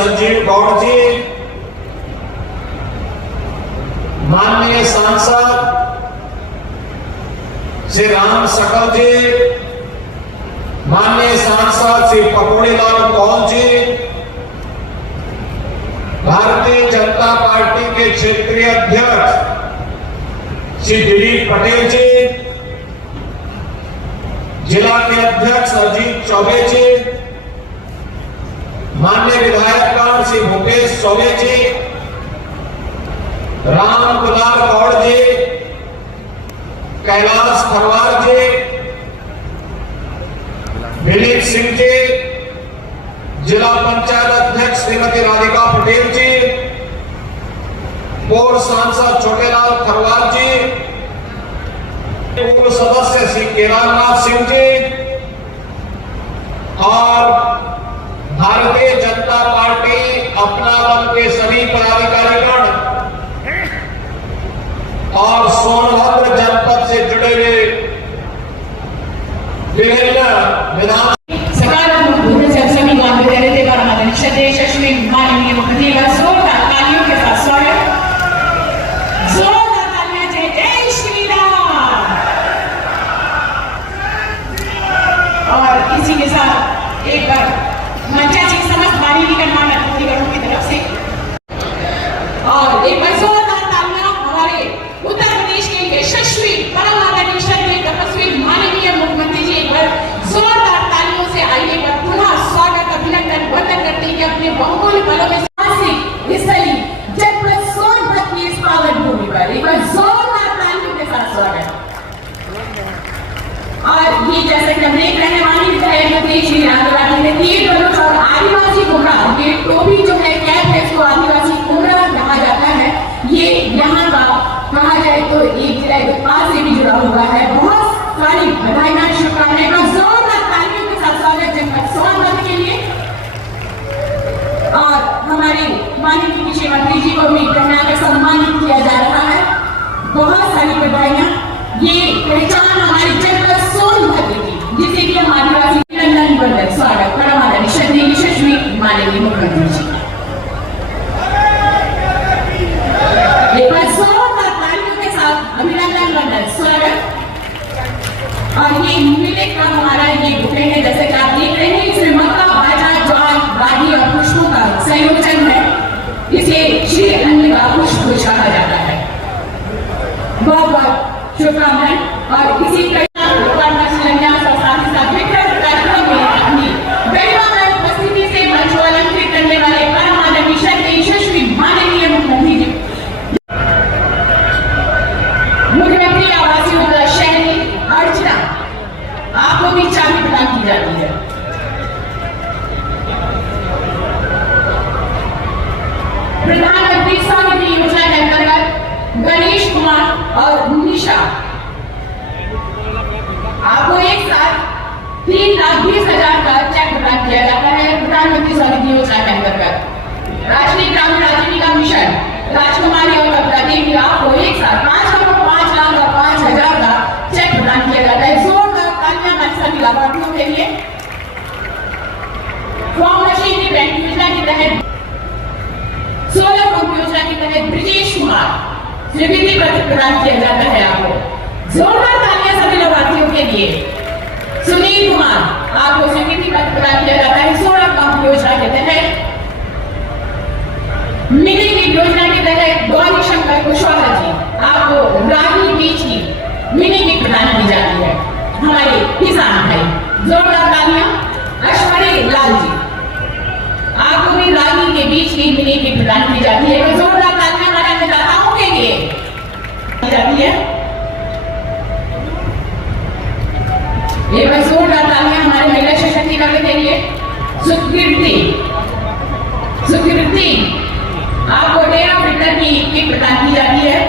संजीव गौड़ जी, माननीय सांसद श्री राम सकल जी, माननीय सांसद श्री पकौड़ीलाल कौल जी, भारतीय जनता पार्टी के क्षेत्रीय अध्यक्ष श्री दिलीप पटेल जी, जिला के अध्यक्ष अजीत चौबे जी, माननीय विधायकगण श्री भूपेश चौबे जी, राम दुलार गौड़ जी, कैलाश खरवार जी, विनीत सिंह जी, जिला पंचायत अध्यक्ष श्रीमती राधिका पटेल जी, पूर्व सांसद छोटेलाल खरवार जी, पूर्व सदस्य श्री केदारनाथ सिंह जी और भारतीय जनता पार्टी अपना दल के सभी पदाधिकारीगण और सोनभद्र जनपद से जुड़े हुए विभिन्न विधान यशस्वी माननीय मुख्यमंत्री का जोरदार तालियों के साथ स्वागत। जोरदार तालियां, जय जय श्री राम। और इसी के साथ एक बार मंचाची समस्त माननीय गणमान्य अतिथिगणों की तरफ से और एक बार जोरदार तालियां हमारे उत्तर प्रदेश के यशस्वी परम आदरणीय श्रद्धेय तपस्वी माननीय मुख्यमंत्री जी, एक बार जोरदार तालियों से आइए एक बार पुनः स्वागत अभिनंदन वंदन करते हैं कि अपने बहुमूल्य पलों में स्थली जनपद सोनभद्र की इस पावन भूमि पर एक बार जोरदार तालियों के साथ स्वागत। और ये जैसे कि हम देख रहे हैं माननीय विधायक श्री रामलाल ने तीर धनुष और आदिवासी घोड़ा ये टोपी जो है कैप है, इसको आदिवासी घोड़ा कहा जाता है। ये यहाँ का कहा जाए तो एक जिला उत्पाद से भी जुड़ा हुआ है। बहुत सारी बधाई शुभकामनाएं, जोरदार तालियों के साथ स्वागत जनपद सोनभद्र के लिए। और हमारे माननीय कृषि मंत्री जी को भी पहना कर सम्मानित किया जा रहा है। बहुत सारी बधाइयां, ये पहचान हमारी जनपद सोनभद्र की जिसे कि हम आदिवासी अभिनंदन वंदन स्वागत परम आदरणीय श्रद्धेय यशस्वी माननीय मुख्यमंत्री जी। एक बार जोरदार तालियों के साथ अभिनंदन वंदन स्वागत। और ये मिले का हमारा ये बुके है, जैसे कि आप देख रहे हैं इसमें मक्का, बाजरा, ज्वार, बादी और पुष्पों का संयोजन है। इसे श्री अन्न का पुष्प कहा जाता है। बहुत बहुत शुभकामनाएं। और इसी शिलान्यास और साथ ही साथ विभिन्न कार्यक्रम में अपनी गरिमामय उपस्थिति से मंच को अलंकृत करने वाले परम आदरणीय श्रद्धेय यशस्वी माननीय मुख्यमंत्री जी, मुख्यमंत्री आवास योजना शहरी अर्चना, आपको भी चाबी प्रदान की जाती है। प्रधानमंत्री स्वानिधि योजना के अंतर्गत गणेश कुमार और निशा, आपको एक साथ 3,20,000 का चेक प्रदान किया जाता है। प्रधानमंत्री स्वानिधि योजना के अंतर्गत राष्ट्रीय ग्रामीण आजीविका मिशन राजकुमारी और कविता देवी, आपको एक साथ 5 लाख और 5,000 का चेक प्रदान किया जाता है। जोरदार तालियां सभी लाभार्थियों के लिए। फॉर्म मशीनरी बैंक योजना के तहत, सोलर पंप योजना के तहत ब्रिजेश कुमार स्वीकृति पत्र प्रदान किया जाता है आपको। जोरदार तालियां सभी लाभार्थियों के लिए। सुनील कुमार, आपको स्वीकृति पत्र प्रदान किया जाता है सोलर पंप योजना के तहत। मिनी किट योजना के तहत गौरी शंकर कुशवाहा जी, आपको रागी बीज की मिनी किट प्रदान की जाती है। हमारे किसान भाई, जोरदार तालियां। अश्वरी लाल जी, आपको भी रागी के बीज की मिनी किट प्रदान की जाती है। जोरदार तालियां हमारे अन्नदाताओं के लिए जाती है। ये जोरदार तालियां हमारे महिला सशक्तिकरण के लिए। सुकृति, आपको 13 मीटर की किट प्रदान की जाती है।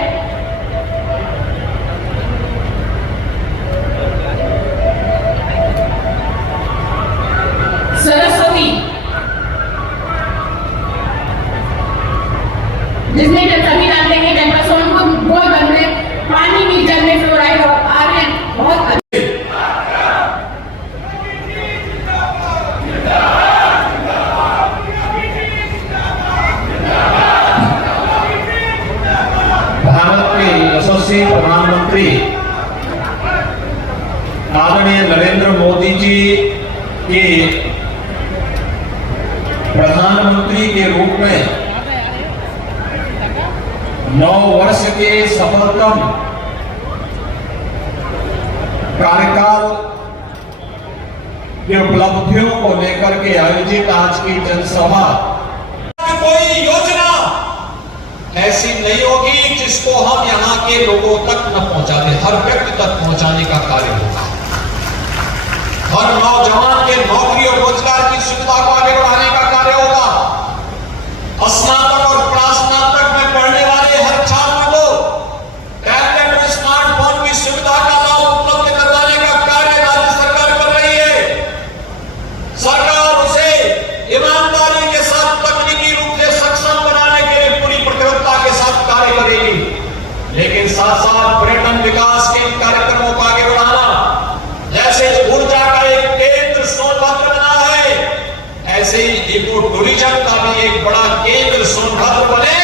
सरस्वती, जिसमें सभी जानते हैं जनपद सोनभद्र में पानी की जल में फ्लोराइड और आयरन बहुत यशस्वी प्रधानमंत्री आदरणीय नरेंद्र मोदी जी के प्रधानमंत्री के रूप में 9 वर्ष के सफलतम कार्यकाल की उपलब्धियों को लेकर के आयोजित आज की जनसभा, कोई योजना ऐसी नहीं होगी जिसको हम यहां के लोगों तक न पहुंचा दे। हर व्यक्ति तक पहुंचाने का कार्य होगा। हर नौजवान के नौकरी और रोजगार की सुविधा को आगे बढ़ाने का कार्य होगा। स्नातक और प्रास्नातक में पढ़ने वाले हर छात्र को टैबलेट और स्मार्टफोन की सुविधा का लाभ उपलब्ध करवाने का कार्य राज्य सरकार कर रही है। सरकार उसे ईमानदारी के साथ तकनीकी रूप से सक्षम बनाने के लिए पूरी प्रतिबद्धता के साथ कार्य करेगी। लेकिन साथ साथ पर्यटन विकास के कार्यक्रमों को आगे बढ़ाना, जैसे ऊर्जा का एक केंद्र सोनभद्र बना है, ऐसे ही इको टूरिज्म का भी एक बड़ा केंद्र सोनभद्र बने,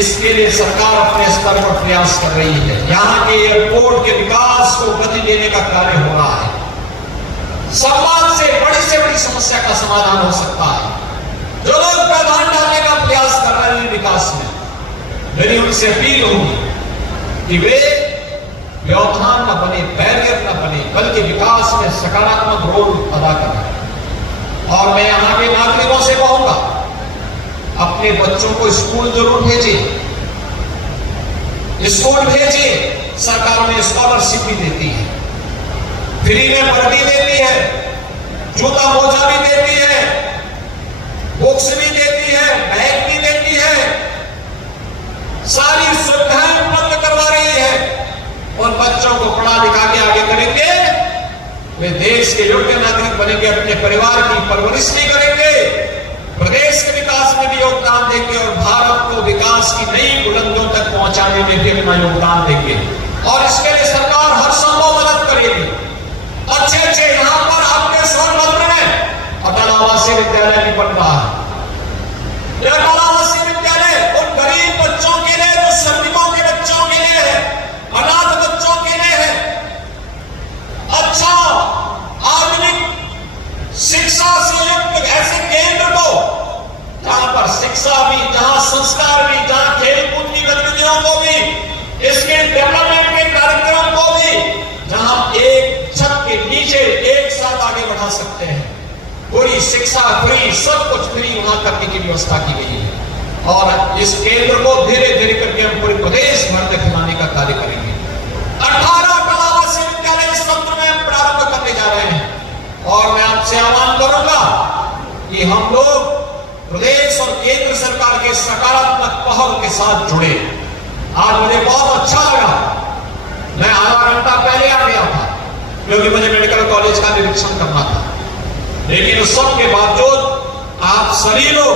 इसके लिए सरकार अपने स्तर पर प्रयास कर रही है। यहां के एयरपोर्ट के विकास को गति देने का कार्य हो रहा है। समाज से बड़ी समस्या का समाधान हो सकता है। जो लोग प्रावधान डालने का प्रयास कर रहे हैं विकास में, मेरी उनसे अपील होगी कि वे व्यवधान न बने, बैरियर न बने, बल्कि विकास में सकारात्मक रोल अदा करें। और मैं यहां के नागरिकों से कहूंगा, अपने बच्चों को स्कूल जरूर भेजिए, स्कूल भेजिए। सरकार में स्कॉलरशिप भी देती है, फ्री में वर्दी देती है, जूता मोजा भी देती है, बुक्स भी देती है, बैग भी देती है, सारी सुविधाएं उपलब्ध करवा रही है। और बच्चों को पढ़ा लिखा के आगे करेंगे, वे देश के योग्य नागरिक बनेंगे, अपने परिवार की परवरिश भी करेंगे, प्रदेश के विकास में भी योगदान देंगे और भारत को विकास की नई बुलंदियों तक पहुंचाने में भी अपना योगदान देंगे। और इसके लिए सरकार हर संभव मदद करेगी। अच्छे यहां पर आपके सोनभद्र में अटल आवासीय विद्यालय भी बन रहा है। अटल आवासीय विद्यालय उन गरीब बच्चों के लिए, जो श्रमिकों के बच्चों के लिए है, अनाथ बच्चों के लिए है। अच्छा आधुनिक शिक्षा से युक्त ऐसे केंद्र को, जहां पर शिक्षा भी, जहां संस्कार भी, जहां खेलकूद की गतिविधियों को भी, इसके डेवलपमेंट के कार्यक्रम को भी, जहां एक छत के नीचे एक साथ आगे बढ़ा सकते हैं। पूरी शिक्षा फ्री, सब कुछ फ्री वहां करने की व्यवस्था की गई है। और इस केंद्र को धीरे धीरे करके हम पूरे प्रदेश भर में फैलाने का कार्य करेंगे। 18 अटल आवासीय विद्यालय इस सत्र में प्रारंभ करने जा रहे हैं। और मैं आपसे आह्वान करूंगा कि हम लोग प्रदेश और केंद्र सरकार के सकारात्मक पहल के साथ जुड़े। आज मुझे बहुत अच्छा लगा, मैं आधा घंटा पहले आ गया था क्योंकि मुझे मेडिकल कॉलेज का निरीक्षण करना था। लेकिन उस सब के बावजूद आप सभी लोग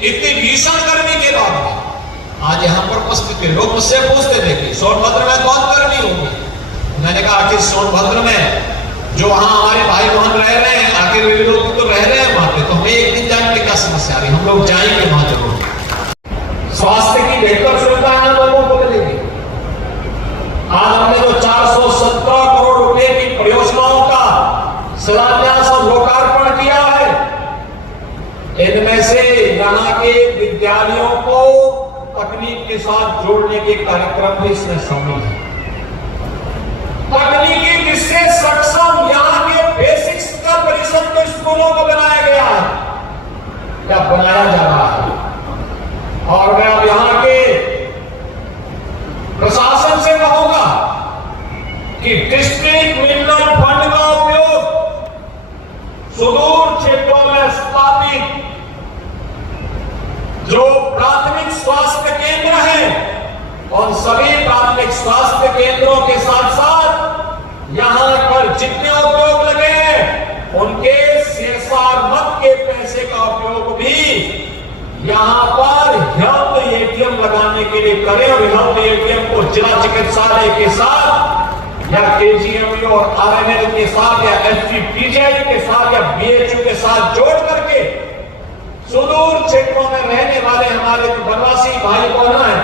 इतनी भीषण गर्मी के बाद में आज यहां पर उपस्थित थे। लोग मुझसे पूछते थे कि सोनभद्र में बहुत गर्मी होगी। मैंने कहा आखिर सोनभद्र में जो वहां हमारे भाई बहन रह रहे हैं, आखिर वे लोग तो रह रहे हैं वहां पे, तो हमें एक दिन जाने की क्या समस्या आ रही, हम लोग जाएंगे वहां जरूर। स्वास्थ्य की बेहतर सुविधाएं लोगों को मिलेगी। आज हमने जो 417 करोड़ रुपए की परियोजनाओं का शिलान्यास और लोकार्पण किया है, इनमें से यहाँ के विद्यालयों को तकनीक के साथ जोड़ने के कार्यक्रम भी इसमें शामिल है। तकनीकी जिससे सक्षम यहाँ के बेसिक शिक्षा परिषद के स्कूलों को बनाया गया है या बनाया जा रहा है। और मैं अब यहाँ के प्रशासन से कहूंगा कि डिस्ट्रिक्ट मिनरल फंड का उपयोग सुदूर क्षेत्रों में स्थापित जो प्राथमिक स्वास्थ्य केंद्र हैं, और सभी प्राथमिक स्वास्थ्य केंद्रों के साथ साथ यहां पर जितने उद्योग लगे हैं, उनके सीएसआर मद के पैसे का उपयोग भी यहां पर हेल्थ एटीएम लगाने के लिए करें। और हेल्थ एटीएम को जिला चिकित्सालय के साथ या केजीएमयू और आरएनएल के साथ या एसजीपीजीआई के साथ या बीएचयू के साथ जोड़ करके सुदूर क्षेत्रों में रहने वाले हमारे जो वनवासी भाई बहन हैं,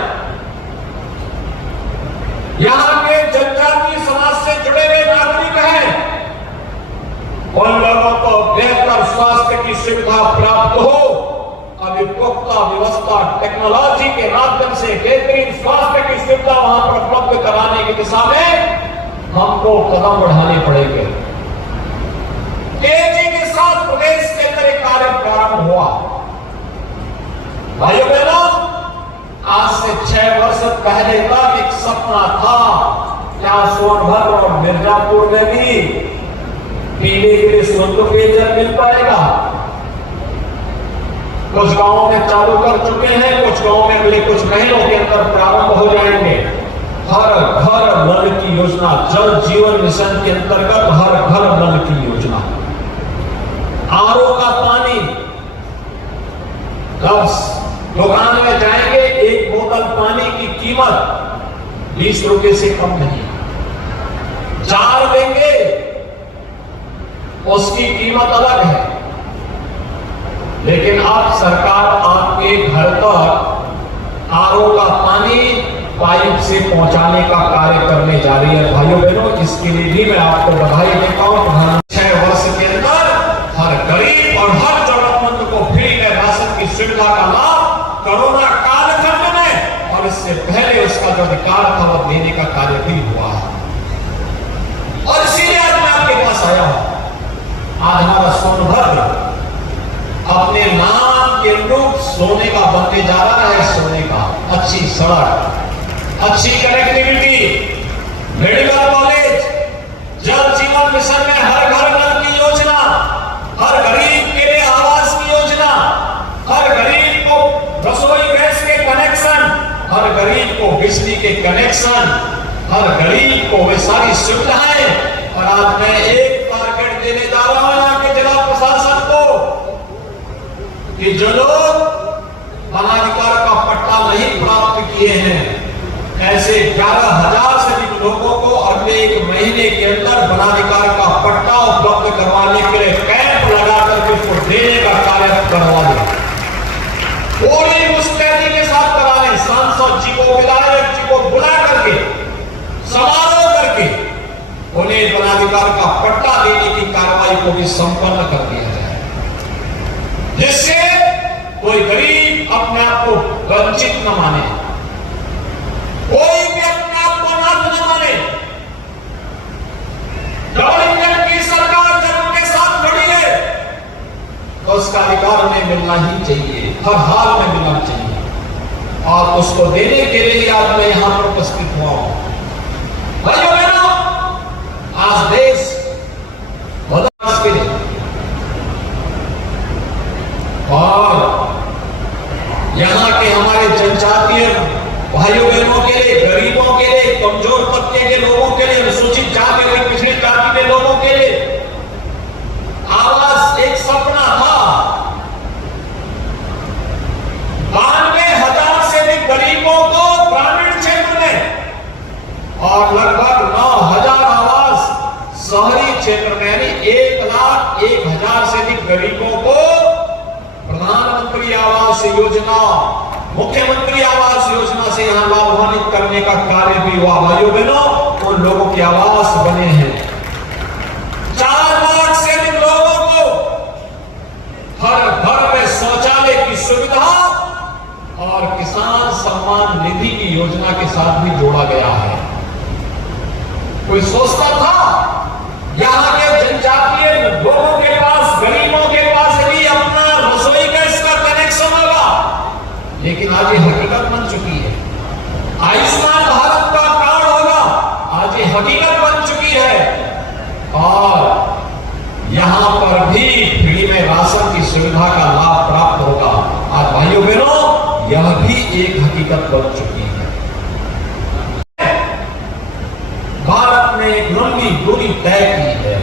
यहाँ के जनजातीय समाज से जुड़े हुए नागरिक हैं, उन लोगों को बेहतर स्वास्थ्य की सुविधा प्राप्त हो, अभी पुख्ता व्यवस्था टेक्नोलॉजी के माध्यम से बेहतरीन स्वास्थ्य की सुविधा वहां पर उपलब्ध कराने की दिशा में हमको कदम बढ़ाने पड़ेंगे। तेजी के साथ प्रदेश के अंदर एक कार्य प्रारंभ हुआ। भाइयों बहनों, आज से 6 वर्ष पहले तक एक सपना था, क्या सोनभद्र और मिर्जापुर में भी पीने के लिए शुद्ध पेयजल मिल पाएगा? कुछ गांवों में चालू कर चुके हैं, कुछ गांवों में अगले कुछ महीनों के अंदर प्रारंभ हो जाएंगे। हर घर नल की योजना, जल जीवन मिशन के अंतर्गत हर घर नल की योजना। आरओ का पानी, जब दुकान में जाएंगे एक बोतल पानी की कीमत 20 रुपए से कम नहीं। 4 देंगे उसकी कीमत अलग है। लेकिन अब सरकार आपके घर तक आरओ का पानी पाइप से पहुंचाने का कार्य करने जा रही है। भाइयों बहनों, इसके लिए भी मैं आपको बधाई देता हूं। प्रधान 6 वर्ष के अंदर हर गरीब और हर जरूरतमंद को फ्री में राशन की सुविधा का लाभ कोरोना कालखंड में और इससे पहले उसका जो अधिकार था वो देने का कार्य भी हुआ है। और इसीलिए आज मैं आपके पास आया हूं। आज हमारा सोनभद्र अपने नाम के अनुरूप सोने का बनने जा रहा है। सोने का अच्छी सड़क, अच्छी कनेक्टिविटी, मेडिकल कॉलेज, जल जीवन मिशन में हर घर नल की योजना, हर गरीब के लिए आवास की योजना, हर गरीब को रसोई गैस के कनेक्शन, हर गरीब को बिजली के कनेक्शन, हर गरीब को वे सारी सुविधाएं। और आज मैं एक टारगेट देने जा रहा हूं यहाँ के जिला प्रशासन को कि जो लोग वनाधिकार का पट्टा नहीं प्राप्त किए हैं, ऐसे 11,000 से अधिक लोगों को अगले 1 महीने के अंदर वनाधिकार का पट्टा उपलब्ध करवाने के लिए कैंप लगाकर उसको देने का कार्य करवा दें। पूरी मुस्तैदी के साथ कराने, सांसद जी को, विधायक जी को बुला करके, समारोह करके उन्हें वनाधिकार का पट्टा देने की कार्रवाई को भी संपन्न कर दिया जाए, जिससे कोई गरीब अपने आप को वंचित न माने, कोई भी अपने आप को अनाथ न माने। जब इंडियन की सरकार जब उनके साथ खड़ी है तो उसका अधिकार उन्हें मिलना ही चाहिए, हर हाल में मिलना चाहिए। और उसको देने के लिए आज मैं यहां पर उपस्थित हुआ हूं। भाइयों बहनों, आज देश विकास के लिए और यहाँ के हमारे जनजातीय भाइयों बहनों के लिए, गरीबों के लिए, कमजोर तबके के लोगों के लिए, अनुसूचित जाति के, पिछड़ी जाति के लोगों के लिए आवास एक सपना था। 92,000 से अधिक गरीबों को ग्रामीण क्षेत्र में और लगभग 9,000 आवास शहरी क्षेत्र में, यानी 1,01,000 से अधिक गरीबों को प्रधानमंत्री आवास योजना, मुख्यमंत्री आवास योजना से यहां लाभान्वित करने का कार्य भी हुआ। भाइयों बहनों, उन लोगों के आवास बने हैं। 4 लाख से अधिक लोगों को हर घर में शौचालय की सुविधा और किसान सम्मान निधि की योजना के साथ भी जोड़ा गया है। कोई सोचता था यहाँ के जनजातीय लोगों के पास, गरीबों के पास भी अपना रसोई गैस का कनेक्शन होगा, लेकिन आज ये हकीकत बन चुकी है। आयुष्मान भारत का कार्ड होगा, आज ये हकीकत बन चुकी है। और यहाँ पर भी फ्री में राशन की सुविधा का लाभ प्राप्त होगा। आज भाइयों बहनों, यह भी एक हकीकत बन चुकी है। भारत ने एक लंबी दूरी तय की है,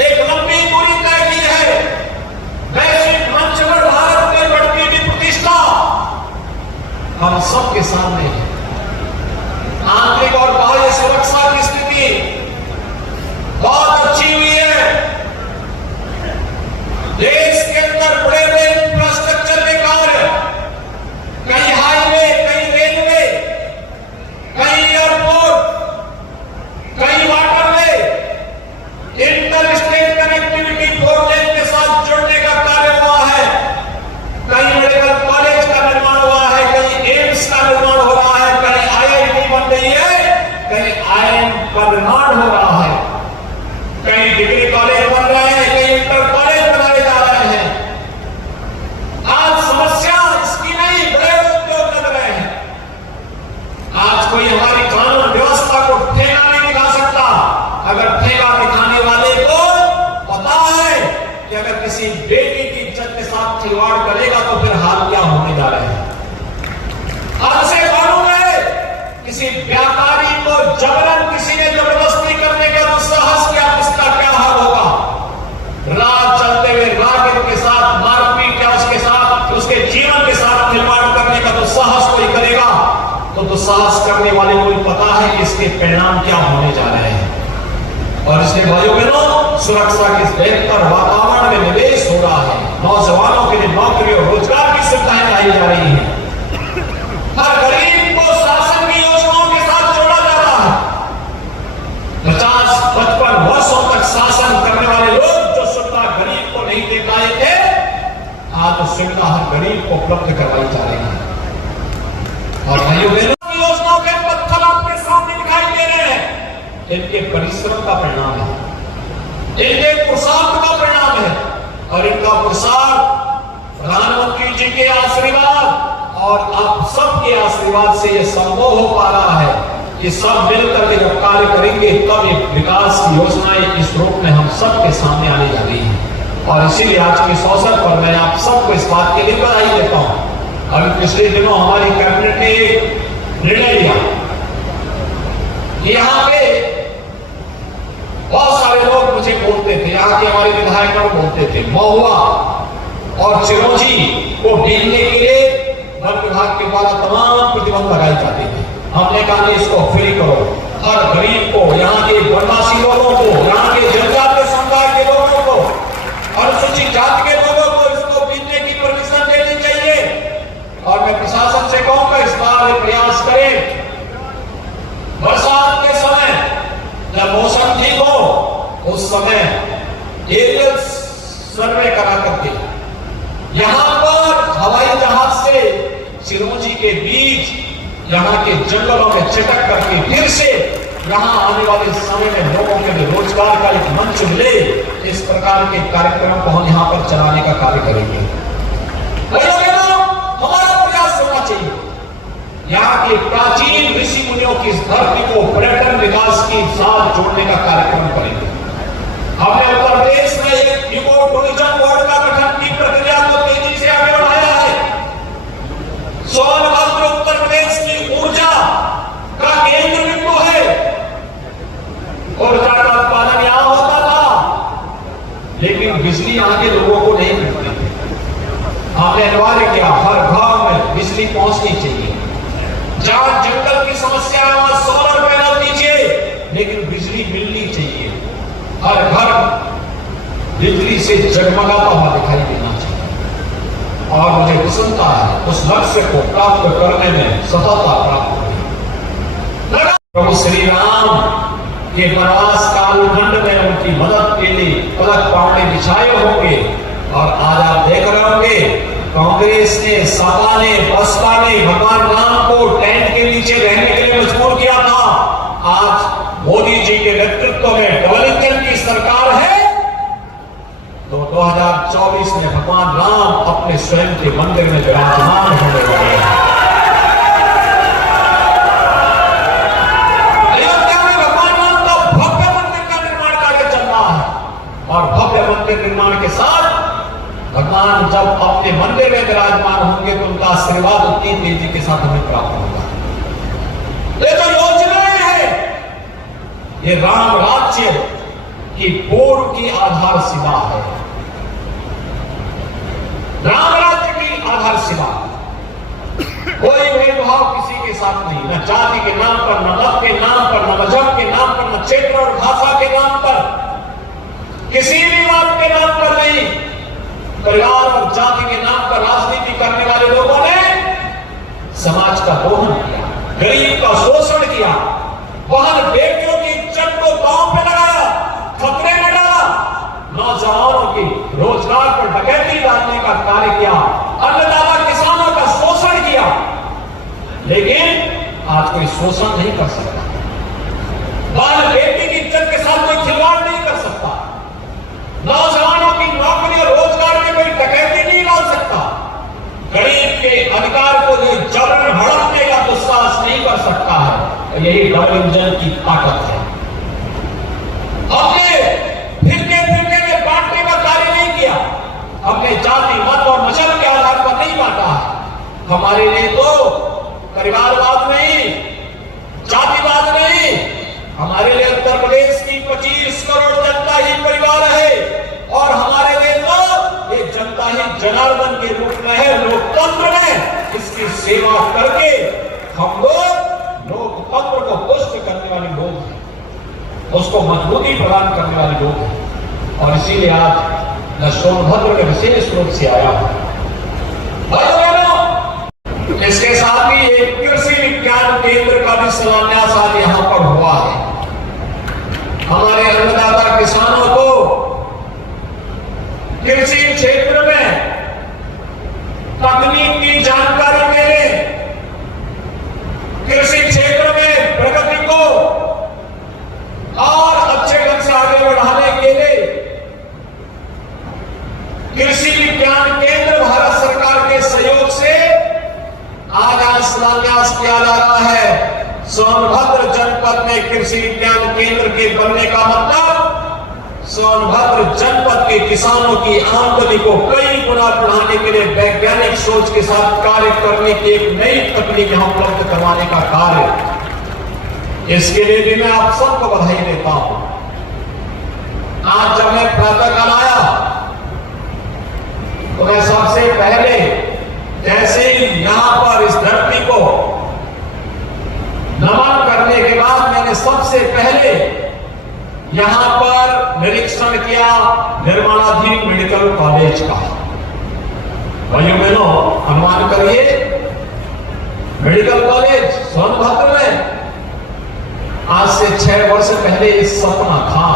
एक लंबी दूरी तय की है। वैश्विक मंच पर भारत में बढ़ती हुई प्रतिष्ठा हम सबके सामने है। आंतरिक और बाह्य सुरक्षा की स्थिति बहुत अच्छी हुई है। देश के अंदर बड़े बड़े इंफ्रास्ट्रक्चर के कार्य, कई हाईवे, कई रेलवे, कई जबरन किसी ने जबरदस्ती करने का दुस्साहस किया, इसका क्या हाल होगा? राह चलते हुए रागिर के साथ मारपीट या उसके साथ उसके जीवन के साथ खिलवाड़ करने का दुस्साहस कोई करेगा तो दुस्साहस करने वाले को पता है कि इसके परिणाम क्या होने जा रहे हैं। और इसके भाइयों बहनों, सुरक्षा के बेहतर वातावरण में निवेश हो रहा है। नौजवानों के लिए नौकरी और रोजगार की सुविधाएं लाई जा रही हैं। हर गरीब को शासन की योजनाओं के साथ जोड़ा जा रहा है। 50-55 वर्षों तक शासन करने वाले लोग जो सुविधा गरीब को नहीं दे पाए थे, आज तो सुविधा हर गरीब को उपलब्ध करवाई जा रही है। और भाइयों बहनों, योजनाओं के पत्थर आपके सामने दिखाई दे रहे हैं। इनके परिश्रम का परिणाम है, इनके पुरुषार्थ का परिणाम है। और इनका पुरुषार्थ प्रधानमंत्री जी के आशीर्वाद और आप सबके आशीर्वाद से यह संभव हो पा रहा है कि सब मिलकर के जब कार्य करेंगे तब ये विकास की योजनाएं इस रूप में हम सबके सामने आने जा रही है। और इसीलिए आज के इस अवसर पर मैं आप सबको इस बात के लिए बधाई देता हूं। अभी पिछले दिनों हमारी कैबिनेट ने निर्णय लिया कि यहाँ पे बहुत सारे लोग मुझे बोलते थे, यहाँ के हमारे विधायक बोलते थे, महुआ और चिरौंजी को बीनने के लिए वन विभाग के द्वारा तमाम प्रतिबंध लगाए जाते थे। हमने कहा नहीं, इसको फ्री करो। हर गरीब को, यहाँ के वनवासी लोगों को, यहाँ के जनजातीय समुदाय के लोगों को, अनुसूचित जाति के लोगों को इसको बीनने की परमिशन देनी चाहिए। और मैं प्रशासन से कहूंगा इस बार प्रयास करें, बरसात के समय जब मौसम ठीक हो उस समय एरियल सर्वे करा करके यहां पर हवाई जहाज से चिरौंजी के बीज यहां के जंगलों में छिटक करके फिर से यहां आने वाले समय में लोगों के लिए रोजगार का एक मंच मिले, इस प्रकार के कार्यक्रम को हम यहां पर चलाने का कार्य करेंगे। हमारा प्रयास होना चाहिए। यहाँ के प्राचीन ऋषि मुनियों की इस धरती को पर्यटन विकास के साथ जोड़ने का कार्यक्रम करेंगे। हमने उत्तर प्रदेश में एक इको टूरिज्म बोर्ड का गठन की प्रक्रिया को तेजी से आगे बढ़ाया है। सोनभद्र उत्तर प्रदेश की ऊर्जा का केंद्र बिंदु है। ऊर्जा का उत्पादन यहाँ होता था, लेकिन बिजली यहाँ के लोगों को नहीं मिलती। हमने अनिवार्य किया हर गांव में बिजली पहुंचनी चाहिए। जहां जंगल की समस्या है वहां सोलर पैनल दीजिए, लेकिन बिजली मिलनी चाहिए। हर घर बिजली से जगमगाता हुआ दिखाई देना चाहिए। और मुझे प्रसन्नता है उस लक्ष्य को प्राप्त करने में सफलता प्राप्त हुई। प्रभु श्री राम के वनवास कालखंड में उनकी मदद के लिए पलक पावड़े बिछाए होंगे। और आज आप देख रहे होंगे कांग्रेस ने, सपा ने, बसपा ने भगवान राम को टेंट के नीचे रहने के लिए मजबूर किया था। आज मोदी जी के नेतृत्व में डबल इंजन की सरकार है तो 2024 में भगवान राम अपने स्वयं के मंदिर में विराजमान होने वाले हैं। अयोध्या में भगवान राम का भव्य मंदिर का निर्माण कार्य चल रहा है। और भव्य मंदिर निर्माण के साथ भगवान जब अपने मंदिर में विराजमान होंगे तो उनका आशीर्वाद उतनी तेजी के साथ हमें प्राप्त होगा। ये जो योजनाएं हैं, ये राम राज्य की पूर्व की आधारशिला है। राम राज्य की आधारशिला, कोई भेदभाव किसी के साथ नहीं, न जाति के नाम पर, न मत के नाम पर, न मजहब के नाम पर, न क्षेत्र और भाषा के नाम पर, किसी भी बात के नाम पर नहीं। परिवार और जाति के नाम पर राजनीति करने वाले लोगों ने समाज का दोहन किया, गरीब का शोषण किया, बहन बेटियों की इज्जत को दांव पे लगाया, खतरे में डाला, नौजवानों की रोजगार पर डकैती डालने का कार्य किया, अन्नदाता किसानों का शोषण किया। लेकिन आज कोई शोषण नहीं कर सकता, बहन बेटी की इज्जत के साथ कोई खिलवाड़ नहीं कर सकता, नौजवानों की नौकरी और रोजगार में कोई डकैती नहीं डाल सकता, गरीब के अधिकार को जो जबरन हड़पने का दुस्साहस नहीं कर सकता है। यही डबल इंजन की ताकत है। हमने फिरके में बांटने का कार्य नहीं किया, हमने जाति, मत और मजहब के आधार पर नहीं बांटा है। हमारे लिए तो परिवारवाद नहीं, जातिवाद नहीं, सेवा करके हम लोग लोकतंत्र को पुष्ट करने वाले लोग हैं, उसको मजबूती प्रदान करने वाले लोग हैं। और इसीलिए आज मैं सोनभद्र में विशेष रूप से आया हूं। इसके साथ ही एक कृषि विज्ञान केंद्र का भी शिलान्यास आज यहां पर हुआ है। हमारे अन्नदाता किसानों को कृषि क्षेत्र में तकनीक की जानकारी मिले, कृषि क्षेत्र में प्रगति को और अच्छे ढंग से आगे बढ़ाने के लिए कृषि विज्ञान केंद्र भारत सरकार के सहयोग से आज शिलान्यास किया जा रहा है। सोनभद्र जनपद में कृषि विज्ञान केंद्र के बनने का मतलब सोनभद्र जनपद के किसानों की आमदनी को कई गुना बढ़ाने के लिए वैज्ञानिक सोच के साथ कार्य करने की एक नई तकनीक यहां उपलब्ध करवाने का कार्य। इसके लिए भी मैं आप सबको बधाई देता हूं। आज जब मैं प्रातःकाल आया तो मैं सबसे पहले जैसे ही यहां पर इस धरती को नमन करने के बाद मैंने सबसे पहले यहां पर निरीक्षण किया निर्माणाधीन मेडिकल कॉलेज का। भाइयों बहनों, अनुमान करिए मेडिकल कॉलेज सोनभद्र में आज से 6 वर्ष पहले इस सपना था,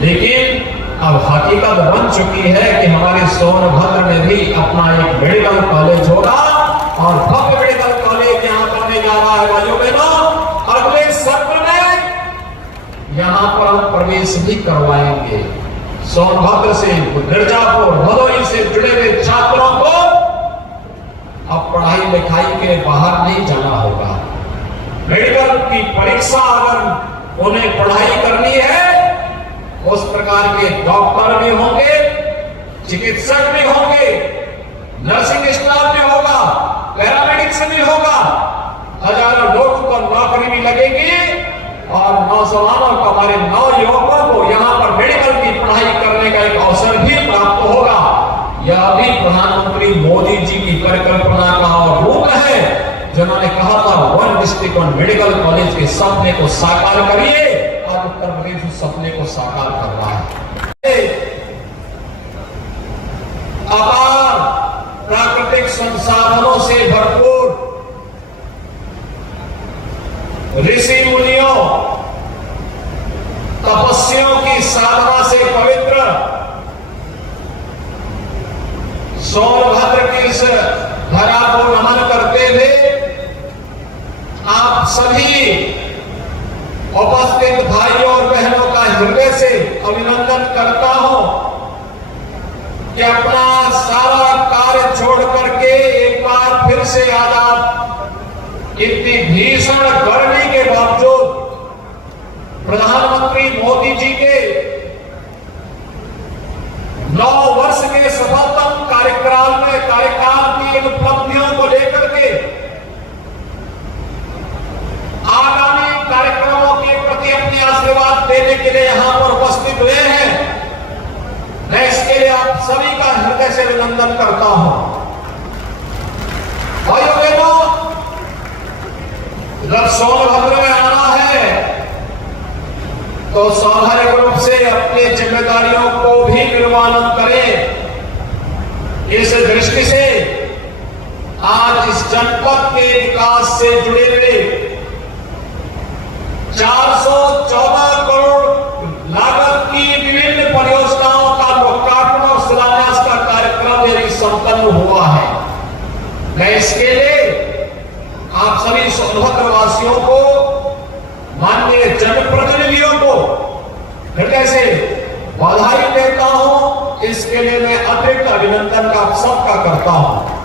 लेकिन अब हकीकत बन चुकी है कि हमारे सोनभद्र में भी अपना एक मेडिकल कॉलेज होगा और भव्य मेडिकल कॉलेज यहां बनने जा रहा है। भाइयों बहनों, अगले सत्र में यहां पर हम प्रवेश भी करवाएंगे। सोनभद्र से मिर्जापुर भदोही से जुड़े हुए छात्रों को अब पढ़ाई लिखाई के बाहर नहीं जाना होगा। मेडिकल की परीक्षा अगर उन्हें पढ़ाई करनी है, उस प्रकार के डॉक्टर भी होंगे, चिकित्सक भी होंगे, नर्सिंग स्टाफ भी होगा, पैरामेडिक्स भी होगा, हजारों लोगों को नौकरी भी लगेगी और नौजवानों को, हमारे नौयुवकों को यहां पर मेडिकल की पढ़ाई करने का एक अवसर भी प्राप्त होगा। यह भी प्रधानमंत्री मोदी जी की परिकल्पना का और रूप है, जिन्होंने कहा था 1 डिस्ट्रिक्ट 1 मेडिकल कॉलेज के सपने को साकार करिए, और उत्तर प्रदेश उस सपने को साकार कर रहा है। अपार प्राकृतिक संसाधनों से भरपूर, ऋषि मुनियों तपस्वियों की साधना से पवित्र सोनभद्र की इस धरा को नमन करते हुए आप सभी उपस्थित भाइयों और बहनों का हृदय से अभिनंदन करता हूं कि अपना सारा कार्य छोड़ करके एक बार फिर से आज आप इतनी भीषण गर्मी के बावजूद प्रधानमंत्री मोदी जी के 9 वर्ष के सफलतम कार्यकाल की इन उपलब्धियों को लेकर के आगामी कार्यक्रमों के प्रति अपने आशीर्वाद देने के लिए यहां पर उपस्थित हुए हैं। मैं इसके लिए आप सभी का हृदय से अभिनंदन करता हूं। भाइयों बहनों, जब सोनभद्र में आना है तो स्वाभाविक रूप से अपनी जिम्मेदारियों को भी निर्वहन करें। इस दृष्टि से आज इस जनपद के विकास से जुड़े हुए 414 करोड़ लागत की विभिन्न परियोजनाओं का लोकार्पण और शिलान्यास का कार्यक्रम यदि संपन्न हुआ है। मैं इसके लिए आप सभी सोनभद्र वासियों को, माननीय जनप्रतिनिधियों को हृदय से बधाई देता हूं। इसके लिए मैं अतिरिक्त अभिनंदन का सबका करता हूं।